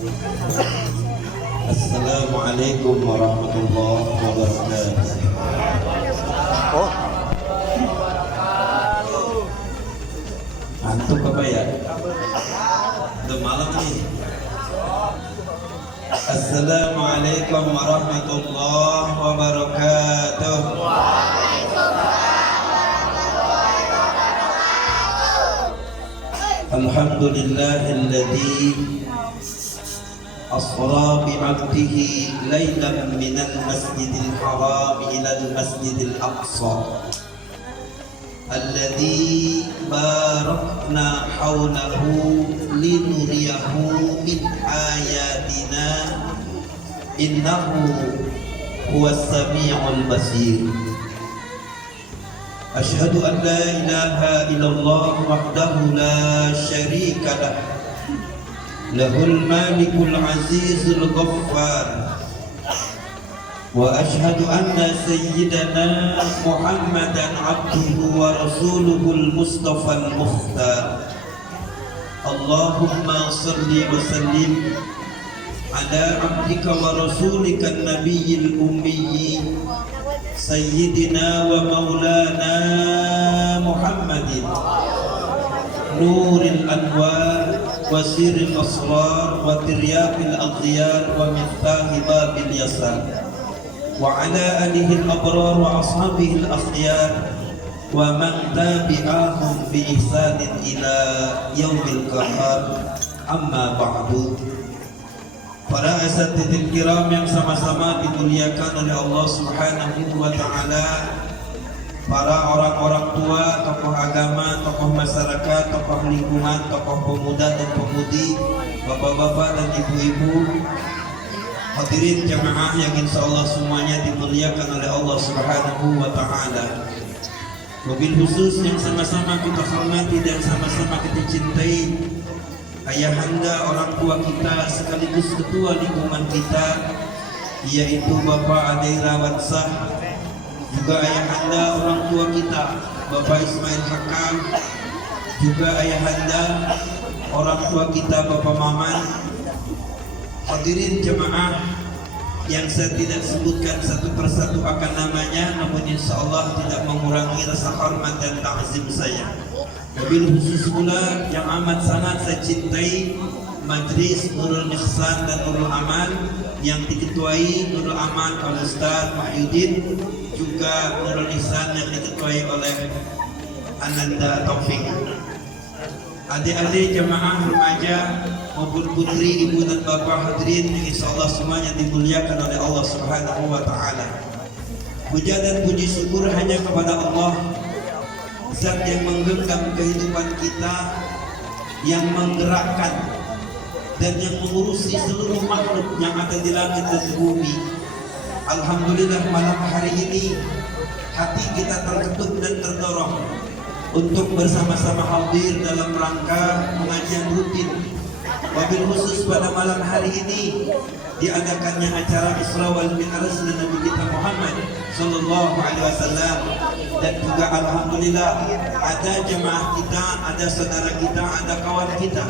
Assalamualaikum warahmatullahi wabarakatuh. Oh, Antuk apa ya? Udah malam nih. Assalamualaikum warahmatullahi wabarakatuh. Alhamdulillahilladzi asra bi'abdihi laylan minal masjidil haram ilal masjidil aqsa alladzi barakna hawlahu linuriyahu min ayatina innahu huwas sami'ul basir. Asyhadu an la ilaha illallah wahdahu la syarika lah, lahul malikul azizul ghaffar, wa asyhadu anna sayyidana Muhammadan abduhu wa rasuluhul mustafal mukhtar. Allahumma salli wa sallim ala abdika wa rasulika nabiyil ummi sayyidina wa maulana Muhammadin nuril anwar wa sirril asrar wa tiryaqil aghyar wa miftahi babil yasar wa ala alihi al-abrar wa ashabihi al-akhyar wa man tabi'ahum bi ihsanin ila yaumil qiyamah. Amma ba'du. Para asatidil kiram yang sama-sama dimuliakan oleh Allah Subhanahu wa ta'ala, para orang-orang tua, tokoh agama, tokoh masyarakat, tokoh lingkungan, tokoh pemuda dan pemudi, bapak-bapak dan ibu-ibu, hadirin jamaah yang insya Allah semuanya dimuliakan oleh Allah Subhanahu wa ta'ala. Mobil khusus yang sama-sama kita hormati dan sama-sama kita cintai, ayahanda orang tua kita sekaligus ketua lingkungan kita, yaitu Bapak Adaira Wansah, juga ayahanda orang tua kita Bapak Ismail Hakam, juga ayahanda orang tua kita Bapak Maman. Hadirin jemaah yang saya tidak sebutkan satu persatu akan namanya, namun insya Allah tidak mengurangi rasa hormat dan ta'zim saya. Wabil khusus pula yang amat sangat saya cintai Majlis Nurul Ihsan dan Nurul Aman yang diketuai Nurul Aman oleh Ustaz Mahyudin, juga Nurul Ihsan yang diketuai oleh Ananda Taufik. Adik-adik jemaah remaja maupun putri, ibu dan bapak hadirin yang insyaallah semuanya dimuliakan oleh Allah Subhanahu wa ta'ala. Puja dan puji syukur hanya kepada Allah, Zat yang menggenggam kehidupan kita, yang menggerakkan dan yang mengurusi seluruh makhluk yang ada di langit dan bumi. Alhamdulillah malam hari ini hati kita terketuk dan terdorong untuk bersama-sama hadir dalam rangka pengajian rutin. Wabil khusus pada malam hari ini diadakannya acara Isra wal Mi'raj dengan Nabi kita Muhammad sallallahu alaihi wasallam, dan juga alhamdulillah ada jemaah kita, ada saudara kita, ada kawan kita.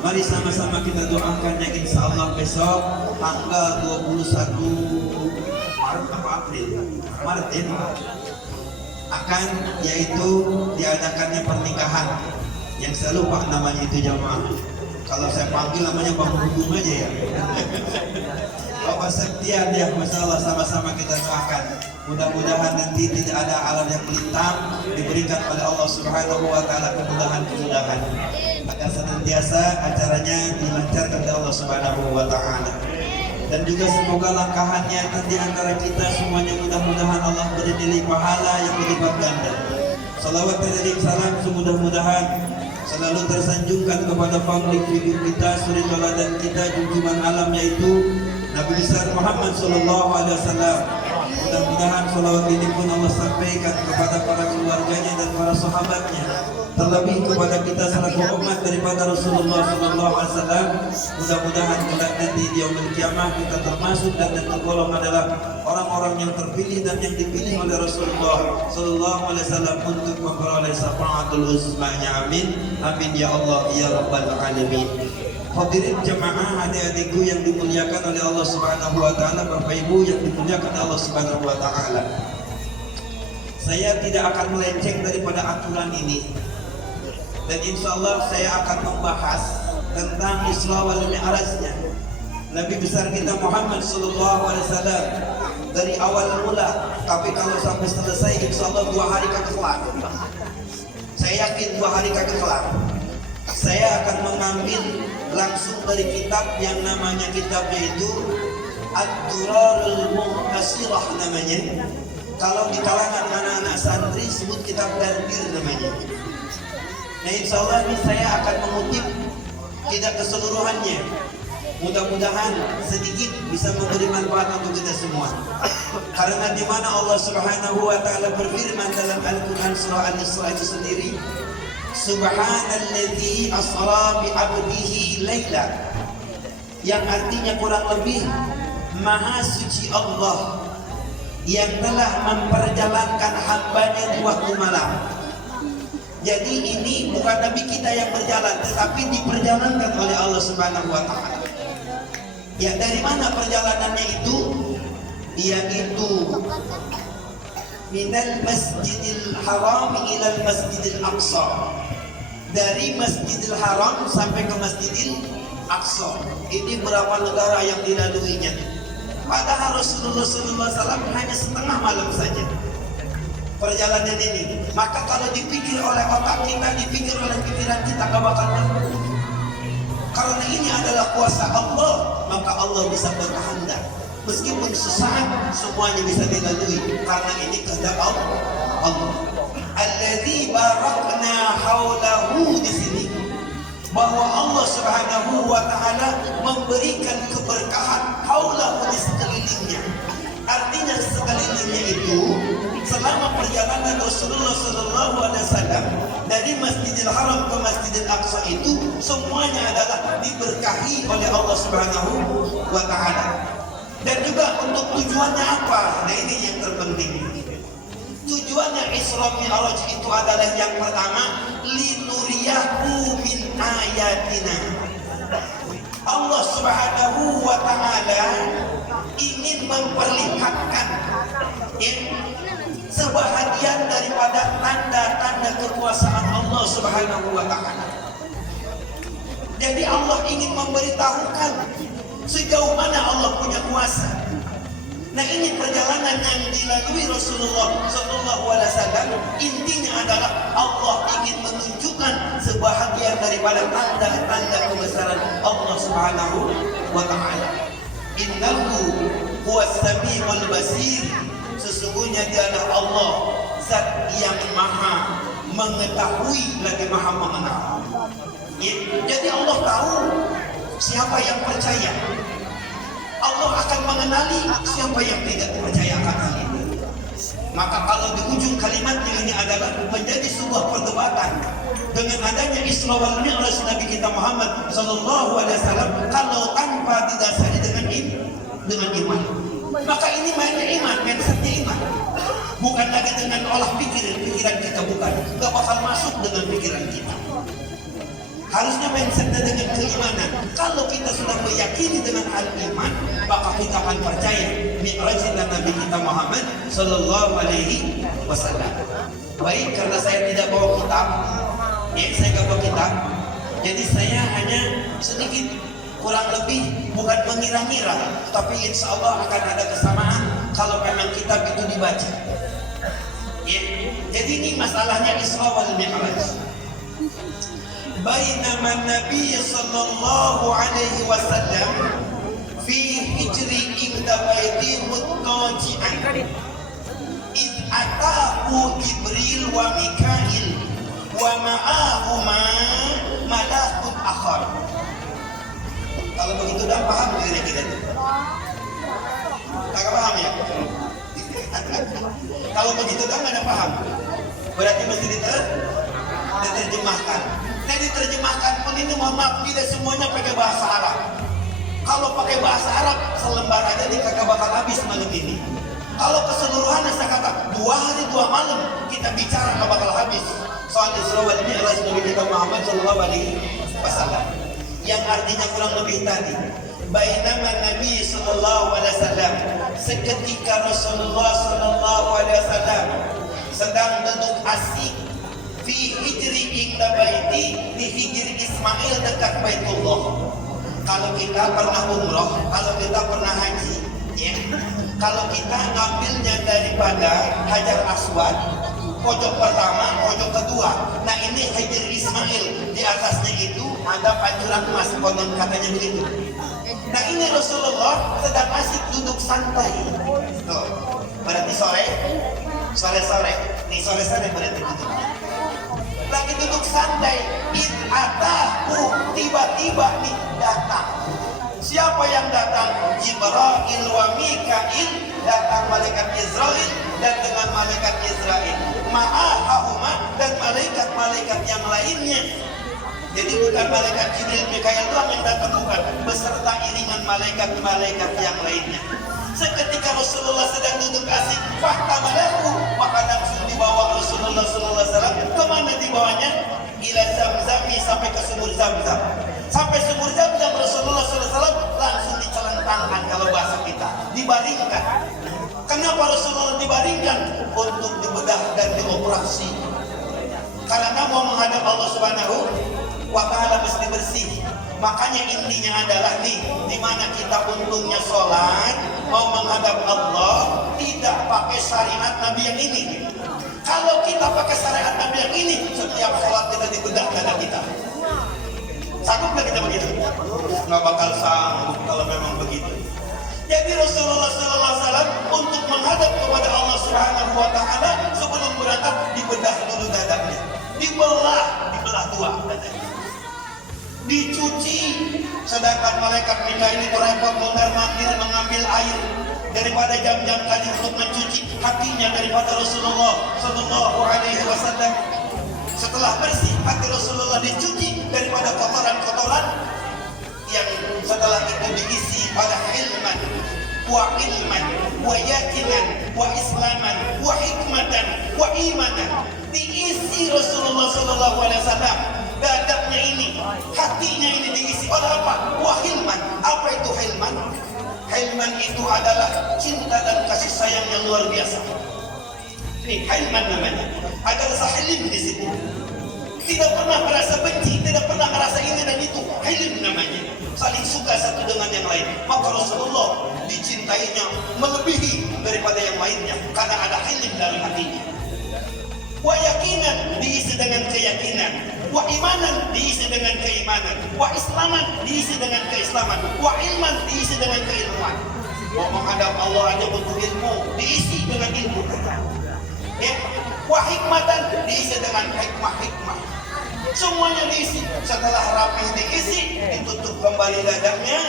Mari sama-sama kita doakan yang insyaallah besok tanggal 21 Maret atau April Maret ini akan yaitu diadakannya pernikahan yang saya lupa namanya itu jemaah. Kalau saya panggil namanya Bang Hubung aja ya. Bapak Septian ya, masalah sama-sama kita doakan. Mudah-mudahan nanti tidak ada alat yang melintang, diberikan oleh Allah Subhanahu wa ta'ala kemudahan-kemudahan. Agar senantiasa acaranya dilancarkan oleh Allah Subhanahu wa ta'ala. Dan juga semoga langkahannya di antara kita semuanya mudah-mudahan Allah beri nilai pahala yang berlipat ganda. Salawat dan salam semudah-mudahan selalu tersanjungkan kepada pemilik figur kita, suri tauladan kita, junjungan alam yaitu Nabi besar Muhammad sallallahu alaihi wasallam. Mudah-mudahan salawat ini pun Allah sampaikan kepada para keluarganya dan para sahabatnya, terlebih kepada kita selaku umat daripada Rasulullah sallallahu alaihi wasallam. Mudah-mudahan kelak nanti di yaumul kiamah kita termasuk dan tergolong adalah orang-orang yang terpilih dan yang dipilih oleh Rasulullah sallallahu alaihi wasallam untuk memperoleh syafaatul uzma. Amin amin ya Allah ya rabbal alamin. Hadirin jemaah, adik-adikku yang dimuliakan oleh Allah Subhanahu wa taala, Bapak Ibu yang dimuliakan Allah Subhanahu wa taala. Saya tidak akan melenceng daripada aturan ini. Dan insya Allah saya akan membahas tentang Isra wal Mi'rajnya Nabi besar kita Muhammad sallallahu alaihi wasallam dari awal mula, tapi kalau sampai selesai insya Allah 2 hari kagak kelar. Saya yakin 2 hari kagak kelar. Saya akan mengambil langsung dari kitab yang namanya kitabnya itu Ad-Durarul Muhtasirah namanya. Kalau di kalangan anak-anak santri sebut kitab Dardir namanya. Nah insya Allah ini saya akan mengutip tidak keseluruhannya. Mudah-mudahan sedikit bisa memberi manfaat untuk kita semua. Karena di mana Allah Subhanahu wa taala berfirman dalam Al-Qur'an surah Al-Isra itu sendiri, Subhanalladzi asra bi 'abdihi laila, yang artinya kurang lebih Maha suci Allah yang telah memperjalankan hambanya di waktu malam. Jadi ini bukan Nabi kita yang berjalan, tetapi diperjalankan oleh Allah Subhanahu wa taala. Ya, dari mana perjalanannya itu? Yaitu minal Masjidil Haram ilal Masjidil Aqsa. Dari Masjidil Haram sampai ke Masjidil Aqsa. Ini berapa negara yang dilaluinya? Padahal Rasulullah SAW hanya setengah malam saja perjalanan ini. Maka kalau dipikir oleh otak kita, dipikir oleh pikiran kita, gak bakal mampu. Karena ini adalah kuasa Allah, maka Allah bisa berkehendak. Meskipun sesaat semuanya bisa dilalui, karena ini kehendak Allah. Alladzi barakna haulahu, di sini bahwa Allah Subhanahu wa taala memberikan keberkahan haulahu, di sekelilingnya. Artinya sekelilingnya itu selama perjalanan Rasulullah sallallahu alaihi wasallam dari Masjidil Haram ke Masjidil Aqsa itu semuanya adalah diberkahi oleh Allah Subhanahu wa taala. Dan juga untuk tujuannya apa? Nah ini yang terpenting. Tujuannya Isra Mi'raj itu adalah yang pertama, linuriyahu min ayatina. Allah Subhanahu wa taala ingin memperlihatkan sebahagian daripada tanda-tanda kekuasaan Allah Subhanahu wa taala. Jadi Allah ingin memberitahukan sejauh mana Allah punya kuasa. Nah ini perjalanan yang dilalui Rasulullah SAW, intinya adalah Allah ingin menunjukkan sebahagian daripada tanda-tanda kebesaran Allah Subhanahu wa taala. Innahu huwas samiul basir, sesungguhnya dia adalah Allah, zat yang maha mengetahui lagi maha mengenal. Jadi Allah tahu siapa yang percaya. Allah akan mengenali siapa yang tidak percaya akan hal ini. Maka kalau di ujung kalimatnya ini adalah menjadi sebuah perdebatan dengan adanya Isra wal Mi'raj Nabi kita Muhammad sallallahu alaihi wasallam, kalau tanpa didasari dengan iman. Maka ini mainnya iman, mindsetnya iman. Bukan lagi dengan olah pikiran kita, bukan. Gak bakal masuk dengan pikiran kita. Harusnya mindsetnya dengan keimanan. Kalau kita sudah meyakini dengan hal iman, maka kita akan percaya Mi'raj Nabi kita Muhammad sallallahu alaihi wasallam. Baik, karena saya tidak bawa kitab, saya gak bawa kitab, jadi saya hanya sedikit kurang lebih bukan mengira-ngira, tapi insya Allah akan ada kesamaan kalau memang kitab itu dibaca. Jadi ini masalahnya Isra wal Mi'raj. Bainama Nabi sallallahu alaihi wasallam fi hijri inda baiti muttaji'an id atahu Jibril wa Mikail wa ma'ahuma malakut akhar. Kalau begitu udah paham kira-kira itu? Kagak paham ya? Kalau begitu udah nggak ada paham, berarti mesti diterjemahkan. Nah diterjemahkan pun ini mohon maaf tidak semuanya pakai bahasa Arab. Kalau pakai bahasa Arab selembar aja nih kagak bakal habis malam ini. Kalau keseluruhannya saya kata 2 hari 2 malam kita bicara nggak bakal habis soal Isra wal Mi'raj Nabi kita Muhammad sallallahu alaihi wasallam. yang artinya kurang lebih tadi. Bainama Nabi sallallahu alaihi wasallam, seketika Rasulullah sallallahu alaihi wasallam sedang duduk asik fi hijri inda baiti, di hijri Ismail dekat Baitullah. Kalau kita pernah umroh, kalau kita pernah haji, ya, kalau kita ngambilnya daripada Hajar Aswad, pojok pertama, pojok kedua. Nah ini Hijri Ismail, di atasnya itu ada pancuran emas, konon katanya begitu. Nah ini Rasulullah sedang asik duduk santai. Tuh, berarti sore, nih sore berarti duduk. Lagi duduk santai, atahu, tiba-tiba nih datang. Siapa yang datang? Jibril wa Mikail, datang malaikat Israel dan dengan malaikat Israel. Ma'ahuma, dan malaikat-malaikat yang lainnya. Jadi bukan malaikat Jibril Mikail doang yang datang, bukan, beserta iringan malaikat-malaikat yang lainnya. Seketika Rasulullah sedang duduk asik, fahtamalahu, maka langsung dibawa Rasulullah sallallahu alaihi wasallam. Kemana dibawanya? Ila Zamzami, sampai ke sumur Zamzam. Sampai sumur Zamzam Rasulullah sallallahu alaihi wasallam langsung dicelentangkan, kalau bahasa kita, dibaringkan. Kenapa Rasulullah dibaringkan? Untuk dibedah dan dioperasi. Karena mau menghadap Allah Subhanahu wa taala mesti bersih. Makanya intinya adalah nih, dimana kita untungnya sholat mau menghadap Allah tidak pakai syariat Nabi yang ini. Kalau kita pakai syariat Nabi yang ini, setiap sholat kita dibedah dada kita. Sanggup nggak kita begitu? Nggak bakal sanggup kalau memang begitu. Jadi Rasulullah SAW untuk menghadap kepada Allah Subhanahu wa taala sebelum berangkat dibedah dulu dadanya. Dibelah dua dadanya. Dicuci, sedangkan malaikat Mikail itu repot mondar-mandir mengambil air daripada jam-jam tadi untuk mencuci hatinya daripada Rasulullah sallallahu alaihi wasallam. Setelah bersih hati Rasulullah dicuci daripada kotoran-kotoran yang setelah itu diisi pada ilman wa ilman wa yakinan wa islaman wa hikmatan wa imanan. Diisi Rasulullah sallallahu alaihi wasallam dadanya ini, hatinya ini diisi oleh apa? Wahilman. Apa itu hilman? Hilman itu adalah cinta dan kasih sayang yang luar biasa. Ini hilman namanya. Ada rasa hilim di situ. Tidak pernah merasa benci, tidak pernah merasa ini dan itu. Hilim namanya. Saling suka satu dengan yang lain. Maka Rasulullah dicintainya melebihi daripada yang lainnya karena ada hilim dalam hatinya. Wa yakinan, diisi dengan keyakinan. Wa imanan, diisi dengan keimanan. Wa islaman, diisi dengan keislaman. Wa ilman, diisi dengan keilmuan. Mau menghadap Allah aja butuh ilmu, diisi dengan ilmu. Ya. Wa hikmatan, diisi dengan hikmah-hikmah. Semuanya diisi. Setelah rapi diisi, ditutup kembali dadanya.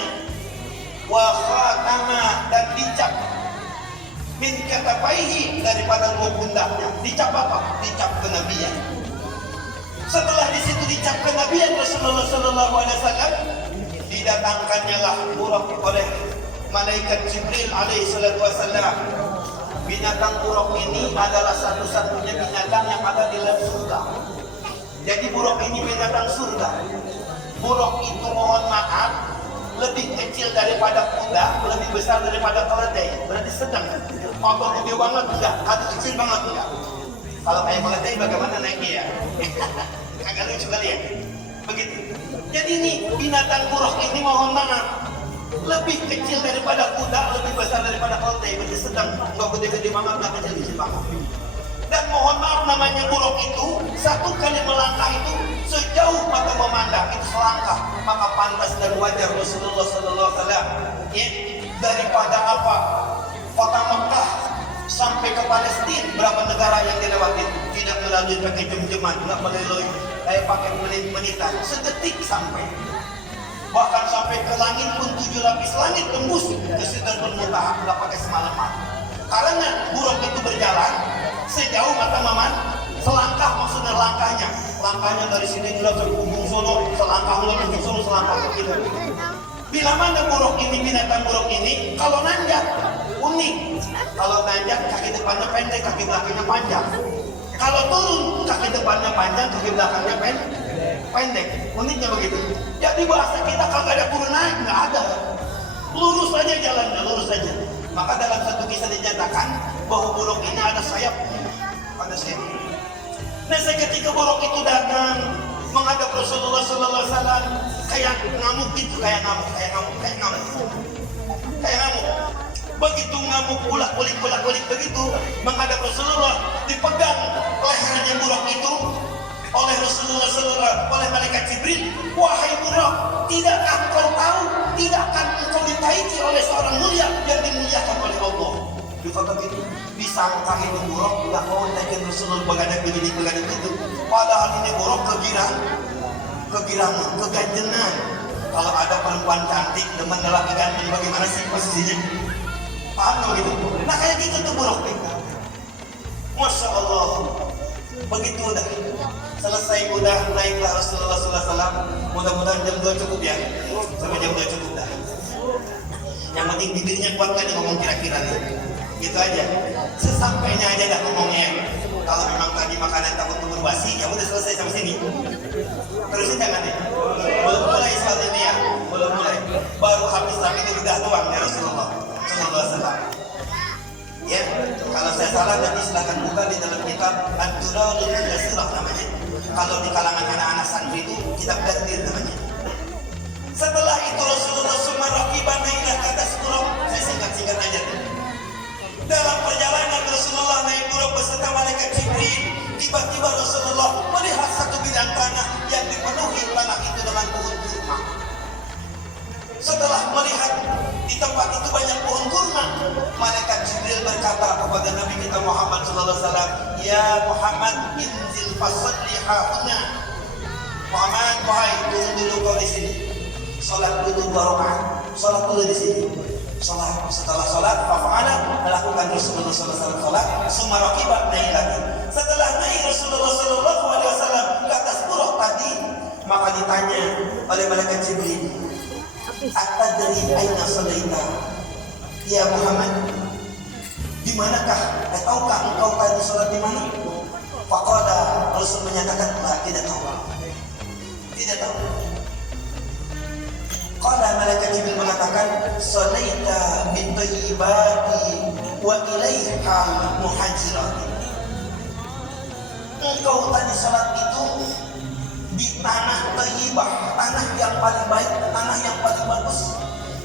Wa khatama, dan dicap min katafaihi, daripada dua pundaknya. Dicap apa? Dicap kenabian. Setelah di situ dicap kenabian Rasulullah sallallahu alaihi wasallam, didatangkannya lah buraq oleh malaikat Jibril alaihi salatu wasallam. Binatang buraq ini adalah satu-satunya binatang yang ada di dalam surga. Jadi buraq ini binatang surga. Buraq itu mohon maaf lebih kecil daripada kuda, lebih besar daripada keledai. Berarti sedang. Apa gede banget enggak? Atau kecil banget enggak? Kalau kayak keledai bagaimana naiknya ya? Agak lucu kali ya? Begitu. Jadi ini binatang buraq ini mohon maaf lebih kecil daripada kuda, lebih besar daripada keledai. Berarti sedang. Enggak gede-gede banget, enggak kecil-kecil banget. Dan mohon maaf namanya buraq itu satu kali melangkah itu sejauh mata memandang itu selangkah, maka pantas dan wajar Rasulullah sallallahu alaihi wasallam ya, daripada apa? Kota Mekah sampai ke Palestina berapa negara yang dilewati? Tidak melalui pakai jam-jaman, enggak melalui kayak pakai menit-menitan, sedetik sampai. Bahkan sampai ke langit pun 7 lapis langit tembus ke Sidratul Muntaha, enggak pakai semalaman. Karena buraq itu berjalan sejauh mata memandang, selangkah maksudnya langkahnya dari sini juga ke ujung sono, selangkah lagi ke sono, selangkah ke kiri. Bila mana buraq ini, binatang buraq ini kalau nanjak unik. Kalau nanjak kaki depannya pendek, kaki belakangnya panjang. Kalau turun kaki depannya panjang, kaki belakangnya pendek. pendek, uniknya begitu. Jadi bahasa kita kagak ada turun naik, nggak ada. Lurus aja jalannya, lurus aja. Maka dalam satu kisah dinyatakan bahwa buruk ini ada sayap, ada sayap. Nah, seketika buruk itu datang menghadap Rasulullah Sallallahu Alaihi Wasallam, kayak ngamuk gitu, kayak ngamuk. Begitu ngamuk ulik begitu menghadap Rasulullah, dipegang lehernya buruk itu oleh Rasulullah Sallallahu oleh malaikat Jibril. Wahai buruk, tidakkah engkau tahu, tidakkah engkau ditaiki oleh seorang mulia yang dimuliakan oleh Allah? Dikata gitu, disangka ini buruk tidak mau naikin Rasulullah begadang begini begitu. Padahal ini buruk kegirangan, keganjenan. Kalau ada perempuan cantik demen lelaki ganteng, bagaimana sih posisinya? Paham nggak begitu? Nah kayak gitu tuh buruk kita. Masya Allah. Begitu udah selesai, udah naiklah Rasulullah SAW. Mudah-mudahan jam 2 cukup ya. Sampai jam 2 cukup dah. Yang penting bibirnya kuat kan ngomong kira-kira nih. Gitu aja. Sesampainya aja dah ngomongnya. Kalau memang tadi makanan takut keburu basi, ya udah selesai sampai sini. Terusin jangan nih. Belum mulai soal ini ya. Belum mulai. Baru habis lagi itu udah doang ya Rasulullah Sallallahu Alaihi Wasallam. Ya, kalau saya salah nanti silahkan buka di dalam kitab Ad-Durarul Yasirah namanya. Kalau di kalangan anak-anak santri itu kitab Gadir namanya. Setelah itu Rasulullah Sumarraqiban ila atas buruk. Saya singkat-singkat aja. Dalam perjalanan Rasulullah naik buruk beserta malaikat Jibril. Tiba-tiba Rasulullah melihat satu bidang tanah yang dipenuhi tanah itu dengan pohon kurma. Setelah melihat di tempat itu banyak pohon kurma, malaikat Jibril berkata kepada Nabi kita Muhammad SAW, ya Muhammad, inzil fasalli hauna. Muhammad, wahai, turun dulu kau di sini. Salat dulu 2 rakaat. Salat dulu di sini. Salat, setelah salat, fa'ala melakukan Rasulullah SAW salat, sumarraqiban naik lagi. Setelah naik Rasulullah SAW ke atas buruk tadi, maka ditanya oleh malaikat Jibril, atadri aina shalaita ya Muhammad, di manakah, tahukah engkau tadi salat di mana? Faqala, Rasul menyatakan, tidak tahu. Qala, malaikat Jibril mengatakan, shalaita bi thayyibati wa ilaiha muhajirat. Engkau tadi salat itu di tanah thayyibah, tanah yang paling baik, tanah yang paling bagus,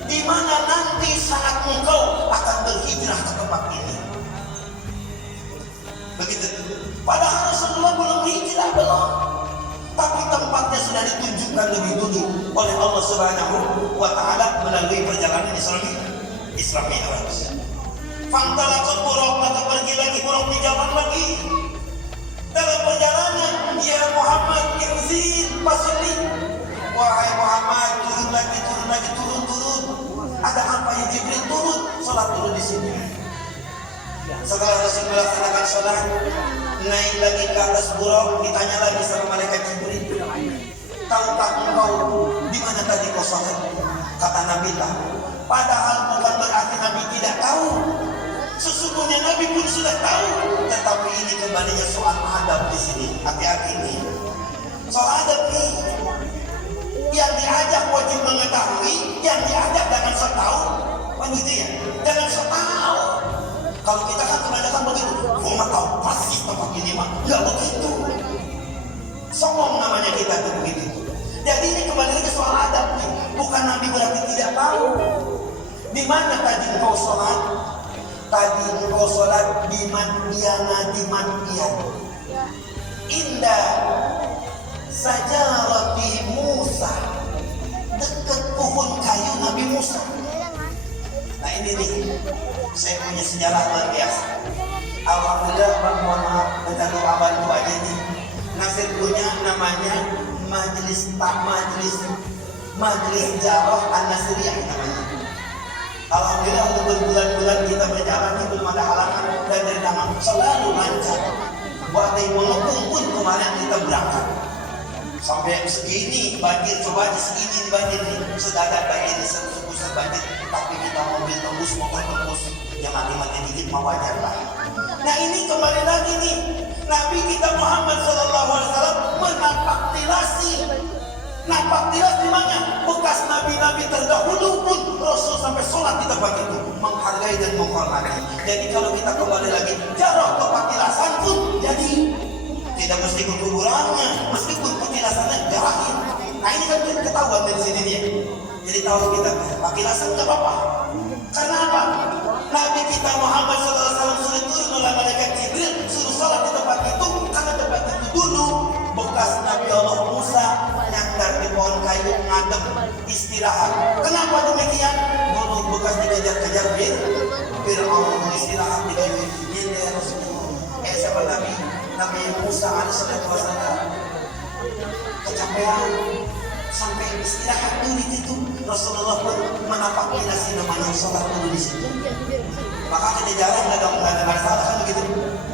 di mana nanti saat engkau akan berhijrah ke tempat ini. Begitu. Padahal Rasulullah belum hijrah, belum. Tapi tempatnya sudah ditunjukkan lebih dulu oleh Allah Subhanahu wa Ta'ala melalui perjalanan Isra Mi'raj. Fantalaqat buruk, maka pergi lagi buruk di jalan lagi. Dalam perjalanan, ya Muhammad inzil fasalli. Wahai Muhammad, turun lagi. Ada apa ya Jibril? Turun, salat dulu di sini. Setelah Rasul melaksanakan salat, naik lagi ke atas buruk, ditanya lagi sama malaikat Jibril, tahukah engkau di mana tadi kau salat? Kata Nabi, tahu. Padahal bukan berarti Nabi tidak tahu. Sesungguhnya Nabi pun sudah tahu, tetapi ini kembalinya soal adab di sini. Hati-hati nih. Soal adab nih. Yang diajak wajib mengetahui, yang diajak jangan sok tahu. Kan gitu ya? Jangan sok tahu. Kalau kita kan kebanyakan begitu, gua nggak tahu pasti tempat ini mah. Nggak begitu. Songong namanya kita tuh begitu. Jadi ini kembali lagi soal adab nih. Bukan Nabi berarti tidak tahu. Di mana tadi engkau sholat? Tadi engkau sholat di Madiana, di Madian. Indah sajarati Musa, dekat pohon kayu Nabi Musa. Nah ini nih, saya punya sejarah luar biasa. Alhamdulillah, Bang, mohon maaf, baca doa bantu aja nih. Nasir punya namanya Majlis Jarrah An-Nasiriyah namanya. Alhamdulillah untuk berbulan-bulan kita berjalan ini belum ada halangan dan dari tangan selalu lancar. Buat yang mengepung pun kemarin kita berangkat. Sampai segini banjir, coba aja segini banjir nih, sedadak banjir, sebesar banjir, tapi kita mobil tembus, motor tembus, ya mati-mati dikit mau wajar lah. Nah ini kembali lagi nih, Nabi kita Muhammad SAW menampaktilasi Nampak jelas di mana bekas nabi-nabi terdahulu pun Rasul sampai sholat di tempat itu, menghargai dan menghormati. Jadi kalau kita kembali lagi jarak ke patilasan pun jadi tidak mesti ke kuburannya, meskipun patilasannya jarahin. Nah ini kan ketahuan dari sini dia. Jadi tahu kita patilasan nggak apa-apa. Karena apa? Nabi kita Muhammad SAW sudah turun oleh malaikat Jibril suruh sholat di tempat itu, karena tempat itu dulu bekas Nabi Allah Musa nyandar di pohon kayu ngadem istirahat. Kenapa demikian? Dulu bekas dikejar-kejar Fir'aun istirahat di kayu ini ya Rasulullah. Siapa Nabi Musa alaihissalam kecapean sampai istirahat dulu di situ. Rasulullah pun menapaki nasi namanya sholat dulu di situ. Maka kita jarang ada salah kan begitu.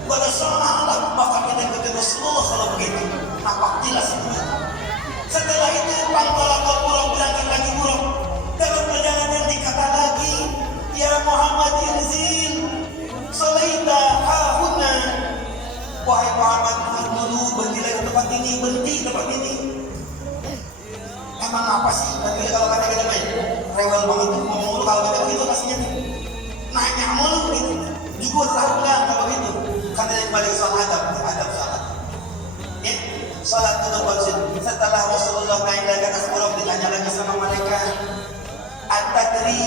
Pada salah maka kita ikuti Rasulullah kalau begitu. Napak jelas itu. Setelah itu pangkalakal buruk berangkat lagi buruk. Dalam perjalanan dikata lagi, ya Muhammad inzil, salaita hahuna. Wahai Muhammad, dulu berhenti ke tempat ini, berhenti tempat ini. Emang apa sih? Tapi kalau kata kita main rewel banget tuh ngomong lu kalau kita begitu pastinya nanya mulu gitu. Juga tahu nggak kalau gitu? Karena yang paling soal adab salat. Ya, salat itu maksud. Setelah Rasulullah naik lagi atas buruk ditanya lagi sama mereka, at-tadri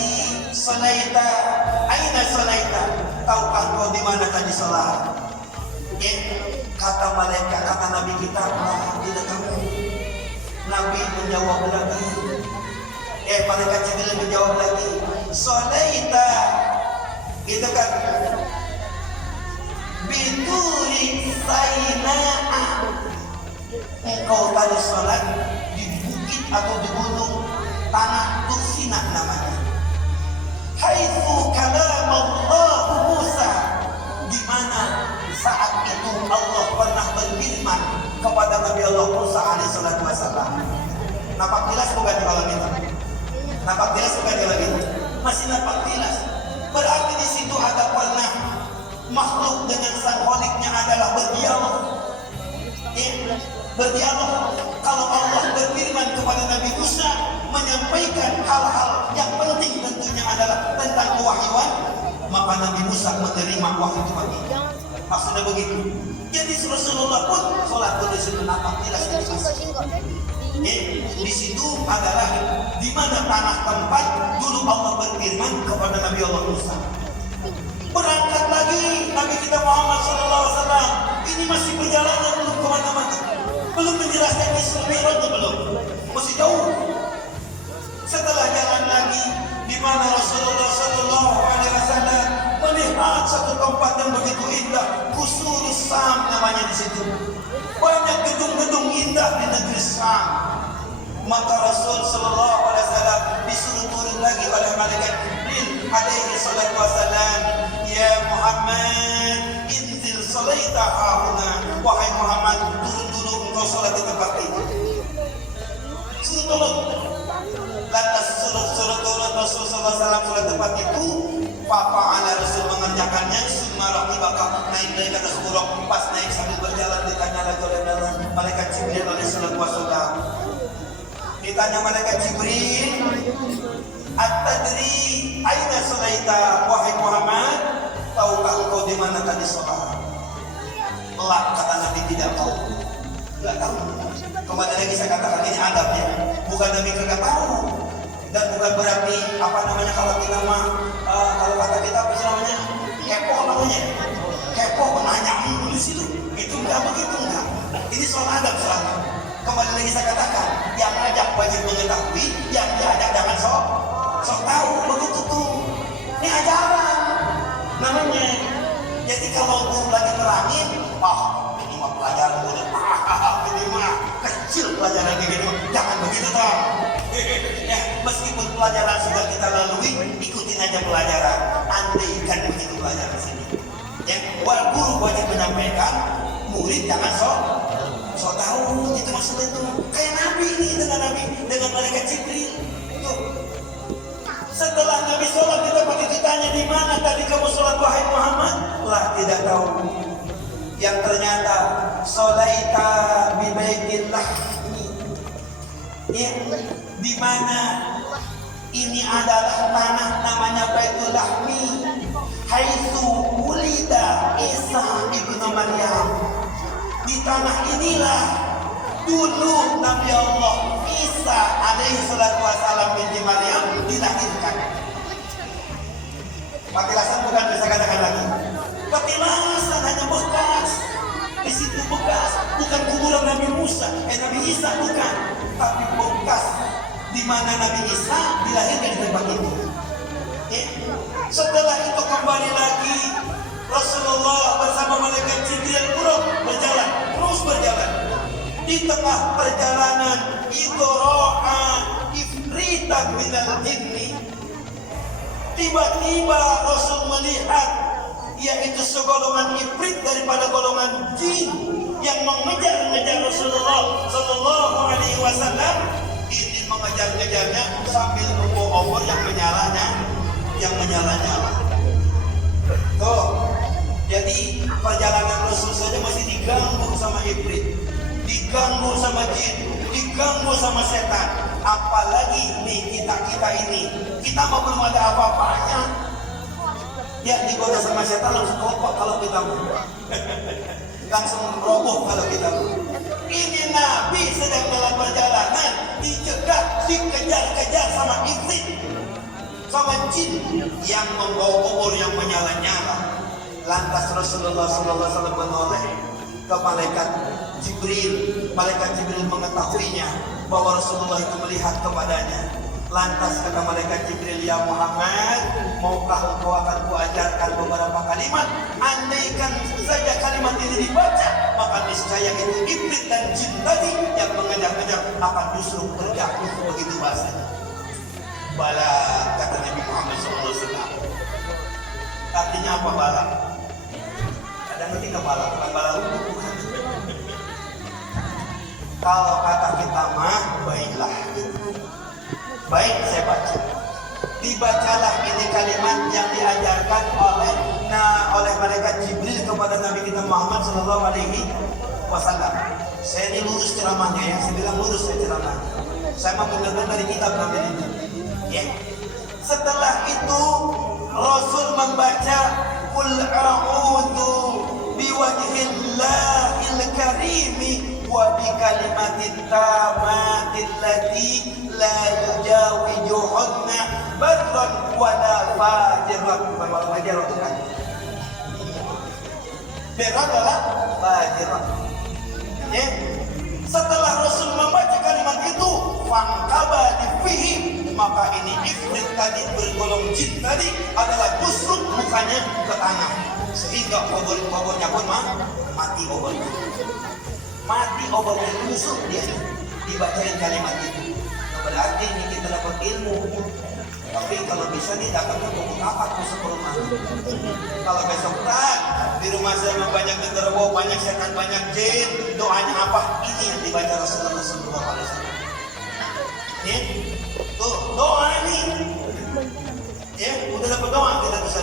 salaita, aina salaita? Tahukah kau di mana tadi salat? Ya, kata mereka, kata Nabi kita, tidak tahu. Nabi menjawab lagi, malaikat Jibril menjawab lagi, salaita, itu kan bituri sainaa, engkau tadi salat di bukit atau di gunung tanah Tursina namanya. Haitsu kalama Allah Musa, di mana saat itu Allah pernah berfirman kepada Nabi Allah Musa alaihissalatu wassalam. Nampak jelas bukan di malam itu? Nampak jelas bukan di malam itu? Masih nampak jelas. Berarti di situ ada pernah makhluk dengan sang kholiknya adalah berdialog. Berdialog. Kalau Allah berfirman kepada Nabi Musa menyampaikan hal-hal yang penting tentunya adalah tentang kewahyuan, maka Nabi Musa menerima wahyu itu. Maksudnya begitu. Jadi Rasulullah pun sholat di situ nampak jelas di situ adalah di mana tanah tempat dulu Allah berfirman kepada Nabi Allah Musa. Berangkat lagi Nabi kita Muhammad SAW. Ini masih perjalanan belum kemana-mana, belum menjelaskan Isra Mi'raj belum, masih jauh. Setelah jalan lagi di mana Rasulullah SAW melihat satu tempat yang begitu indah, Qusur Sam namanya di situ. Banyak gedung-gedung indah di negeri Sam. Maka Rasul sallallahu alaihi wasallam disuruh turun lagi oleh malaikat Jibril alaihi salatu wasallam, ya Muhammad inzil salaita hauna. Wahai Muhammad, turun dulu engkau salat di tempat ini. Suruh turun. Lantas suruh turun Rasul sallallahu alaihi wasallam salat tempat itu. Papa ala Rasul mengerjakannya, sumarah bakal naik ke atas buruk. Pas naik sambil berjalan ditanya lagi oleh malaikat Jibril alaihi salatu wasallam. Ditanya malaikat Jibril, at-tadri aina salaita? Wahai Muhammad, tahukah engkau di mana tadi sholat? Lah, kata Nabi tidak tahu. Tidak tahu. Kembali lagi saya katakan ini adabnya. Bukan Nabi kagak tahu. Dan bukan berarti apa namanya kalau kita kalau kata kita apa sih namanya? Kepo namanya. Kepo menanya di situ. Itu enggak begitu enggak. Ini soal adab soalnya. Kembali lagi saya katakan, yang ngajak wajib mengetahui, yang diajak jangan sok tahu, begitu tuh. Ini ajaran namanya. Jadi kalau guru lagi terangin, ini mah pelajaran udah ini mah kecil pelajaran kayak gini, jangan begitu toh. Ya, meskipun pelajaran sudah kita lalui, ikutin aja pelajaran. Andaikan begitu pelajaran sini. Ya, guru wajib menyampaikan, murid jangan sok tahu, itu maksudnya itu. Kayak Nabi ini dengan malaikat Jibril. Tuh. Setelah Nabi sholat di tempat itu ditanya di mana tadi kamu sholat wahai Muhammad? Lah tidak tahu. Yang ternyata sholaita bi baitillah. ya, di mana ini adalah tanah namanya Baitul Lahmi, haitsu wulida Isa ibnu Maryam. Di tanah inilah dulu Nabi Allah Isa alaihi salatu wassalam binti Maryam dilahirkan. Patilasan bukan bisa katakan lagi. Patilasan hanya bekas. Di situ bekas, bukan kuburan Nabi Musa, Nabi Isa bukan, tapi bekas di mana Nabi Isa dilahirkan di tempat itu. Setelah itu kembali lagi Rasulullah bersama malaikat Jibril berjalan, terus berjalan. Di tengah perjalanan idro'a ifritan minal jinni, tiba-tiba Rasul melihat yaitu segolongan ifrit daripada golongan jin yang mengejar-ngejar Rasulullah Sallallahu Alaihi Wasallam. Ini mengejar-ngejarnya sambil membawa obor yang menyala-nyala. Tuh, jadi perjalanan Rasul saja masih diganggu sama ifrit, diganggu sama jin, diganggu sama setan. Apalagi nih kita ini, kita mau belum ada apa-apanya. Ya digoda sama setan langsung kompak kalau kita langsung roboh kalau kita. Ini Nabi sedang dalam perjalanan dicegat, dikejar-kejar sama iblis, sama jin yang membawa obor yang menyala-nyala. Lantas Rasulullah SAW menoleh ke malaikat Jibril. Malaikat Jibril mengetahuinya bahwa Rasulullah itu melihat kepadanya. Lantas kata malaikat Jibril, ya Muhammad, maukah engkau akan kuajarkan beberapa kalimat? Andaikan saja kalimat ini dibaca, maka niscaya itu iblis dan jin tadi yang mengejar-ngejar akan justru terjatuh. Begitu bahasanya. Bala, kata Nabi Muhammad SAW. Artinya apa bala? Ada ngerti ke bala? Bukan bala lumpuh. Kalau kata kita mah, baiklah. Baik, saya baca. Dibacalah ini kalimat yang diajarkan oleh malaikat Jibril kepada Nabi kita Muhammad Sallallahu Alaihi Wasallam. Saya ini lurus ceramahnya ya, saya bilang lurus saya ceramah. Saya mau benar-benar dari kitab ngambil itu. Ya. Setelah itu Rasul membaca Qul a'udzu biwajhillahil karimi wa bi kalimatit tamatil lati la yujawijuhunna barran wala fajiran. Fajiran itu kan berat adalah fajiran. Ya. Setelah Rasul membaca kalimat itu, fangkaba difihi, maka ini ifrit tadi bergolong jin tadi adalah busuk mukanya ke tanah, sehingga obornya pun mati obornya. Mati obornya busuk dia dibacain kalimat itu. Berarti ini kita dapat ilmu. Tapi kalau bisa nih dapatnya buku apa masuk ke rumah. Kalau besok di rumah saya banyak genderuwo, banyak setan, banyak jin, doanya apa? Ini yang dibaca Rasulullah SAW. Ya, tuh doa ini. Ya, udah dapat doa kita bisa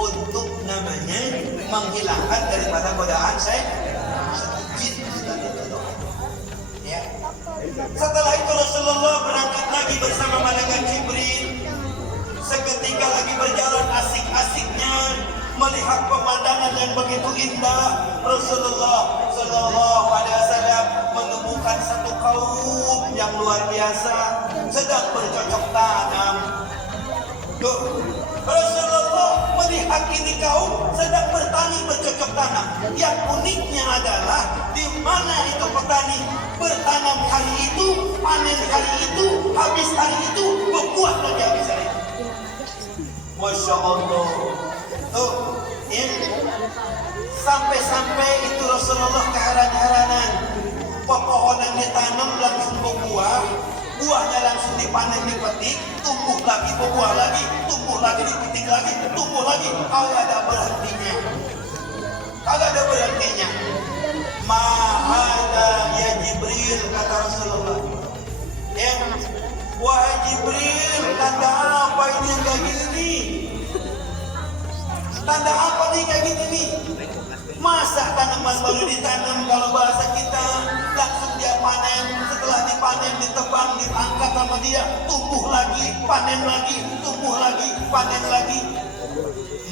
untuk namanya menghilangkan daripada godaan saya. Ya. Setelah itu Rasulullah berangkat lagi bersama malaikat Jibril. Seketika lagi berjalan asik-asiknya melihat pemandangan yang begitu indah, Rasulullah Sallallahu Alaihi Wasallam menemukan satu kaum yang luar biasa sedang bercocok tanam. Tuh, Rasulullah melihat ini kaum sedang bertani bercocok tanam. Yang uniknya adalah di mana itu petani bertanam hari itu, panen hari itu, habis hari itu, berbuah lagi habis hari itu. Masya Allah. Tuh, ya. Sampai-sampai itu Rasulullah keheran-heranan. Pepohonan ditanam langsung berbuah, buahnya langsung dipanen, dipetik, tumbuh lagi, berbuah lagi, tumbuh lagi, dipetik lagi, tumbuh lagi. Kagak ada berhentinya. Kagak ada berhentinya. Mahada ya Jibril, kata Rasulullah. Ya, wahai Jibril, tanda apa ini yang kayak gini? Tanda apa nih kayak gini? Masa tanaman baru ditanam kalau bahasa kita langsung dia panen, setelah dipanen ditebang cabang diangkat sama dia, tumbuh lagi, panen lagi, tumbuh lagi, panen lagi.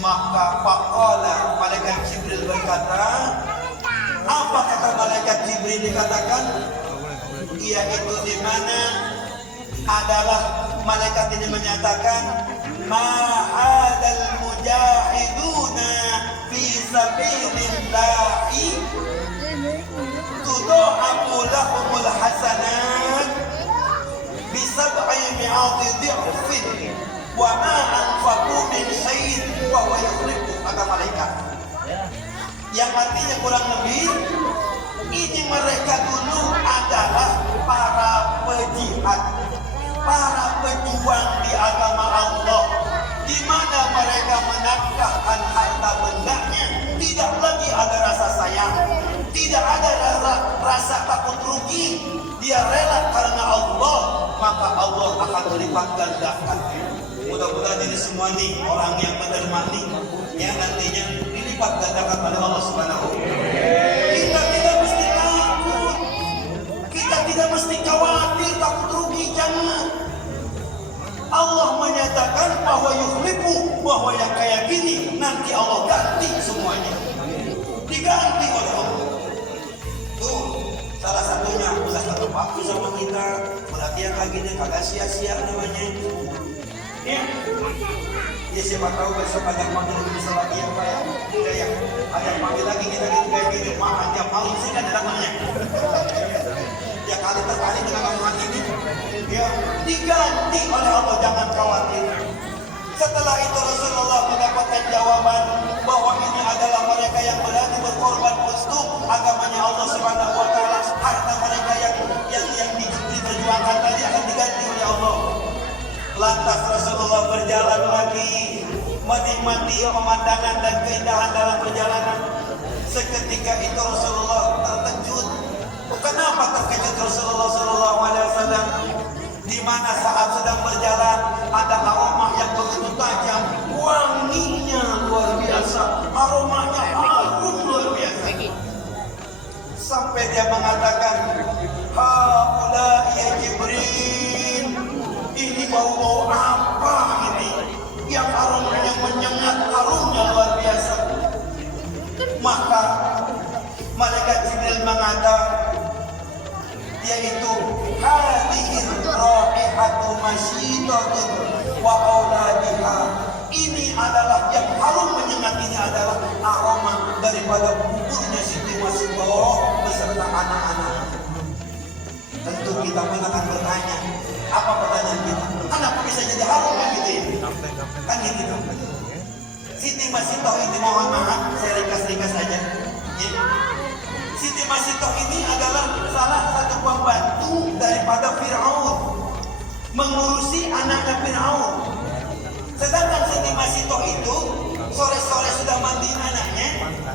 Maka faqala, malaikat Jibril berkata, apa kata malaikat Jibril dikatakan? Yaitu di mana adalah malaikat ini menyatakan, ma hadal mujahiduna fi sabilillahi tudha'afu lahumul hasanat bi sab'i mi'ati dhi'fin wa ma anfaqu min syai'in wa huwa yukhlifu, kata malaikat. Yang artinya kurang lebih, ini mereka dulu adalah para pejihad, para pejuang di agama Allah, di mana mereka menafkahkan harta bendanya, tidak lagi ada rasa sayang, tidak ada rasa takut rugi. Dia rela karena Allah, maka Allah akan melipat gandakan. Mudah-mudahan ini semua nih orang yang menerima nih, ya nantinya dilipat gandakan oleh Allah Subhanahu. Kita tidak mesti takut, kita tidak mesti khawatir takut rugi, jangan. Allah menyatakan bahwa yukhlifu, bahwa yang kayak gini nanti Allah ganti semuanya, diganti oleh Allah. Tuh salah satunya udah satu waktu sama kita, berarti yang kayak gini kagak sia-sia namanya. Ya, ya siapa tahu besok ada panggil bisa lagi apa ya? Tidak ya, ada panggil lagi kita gitu kayak gini, makan tiap malam sih kan ada namanya. Ya kali terkali dengan omongan ini, ya diganti oleh Allah, jangan khawatir. Setelah itu Rasulullah mendapatkan jawaban bahwa ini adalah mereka yang berani berkorban untuk agamanya Allah Subhanahu wa taala. Harta mereka yang diperjuangkan tadi akan diganti oleh Allah. Lantas Rasulullah berjalan lagi, menikmati pemandangan dan keindahan dalam perjalanan. Seketika itu Rasulullah terkejut. Kenapa terkejut Rasulullah SAW? Di mana saat sedang berjalan ada aroma yang begitu tajam, wanginya luar biasa, aromanya harum luar biasa. Sampai dia mengatakan, haula ya Jibril, ini bau-bau apa ini? Yang aromanya menyengat, harumnya luar biasa. Maka malaikat Jibril mengatakan, yaitu hadhihi raihatu masyidatun wa auladiha, ini adalah yang harum menyengat, ini adalah aroma daripada buburnya Siti Masitoh beserta anak-anak. Tentu kita pun akan bertanya, apa pertanyaan kita? Kenapa bisa jadi harum kan gitu ya? Kan gitu. Siti Masitoh ini, mohon maaf saya ringkas-ringkas saja ya. Siti Masitoh ini adalah salah satu pembantu daripada Fir'aun, mengurusi anaknya Fir'aun. Sedangkan Siti Masitoh itu sore-sore sudah mandi anaknya,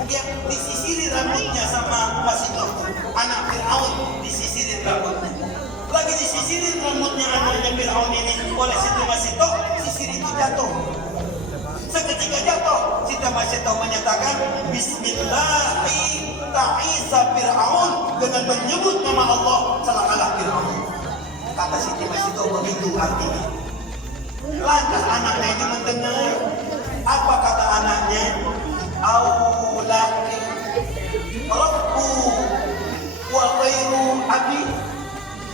dia disisirin rambutnya sama Masitoh, anak Fir'aun, disisirin rambutnya. Lagi disisirin rambutnya anaknya Fir'aun ini oleh Siti Masitoh, sisir itu jatuh. Seketika jatuh, Siti Masitoh menyatakan Bismillahi ta'isa Fir'aun, dengan menyebut nama Allah celakalah Fir'aun. Kata Siti Masitoh begitu artinya. Lantas anaknya ini mendengar. Apa kata anaknya? Aulaki Rabbu wa ghairu abi,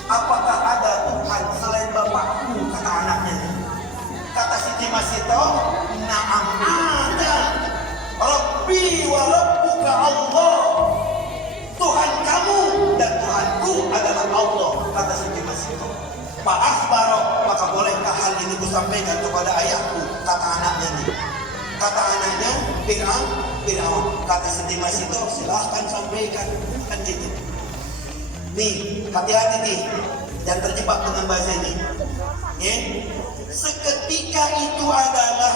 apakah ada Tuhan selain bapakku? Kata anaknya. Kata Siti Masitoh, na'am ada. Rabbi wa rabbuka Allah, Tuhan kamu dan Tuhanku adalah Allah, kata Siti Masitoh. Pak Akhbaro, maka bolehkah hal ini kusampaikan kepada ayahku? Kata anaknya nih. Kata anaknya, Fir'aun. Kata Siti Masitoh, silahkan sampaikan. Kan gitu. Nih, hati-hati nih, jangan terjebak dengan bahasa ini. Ya. Seketika itu adalah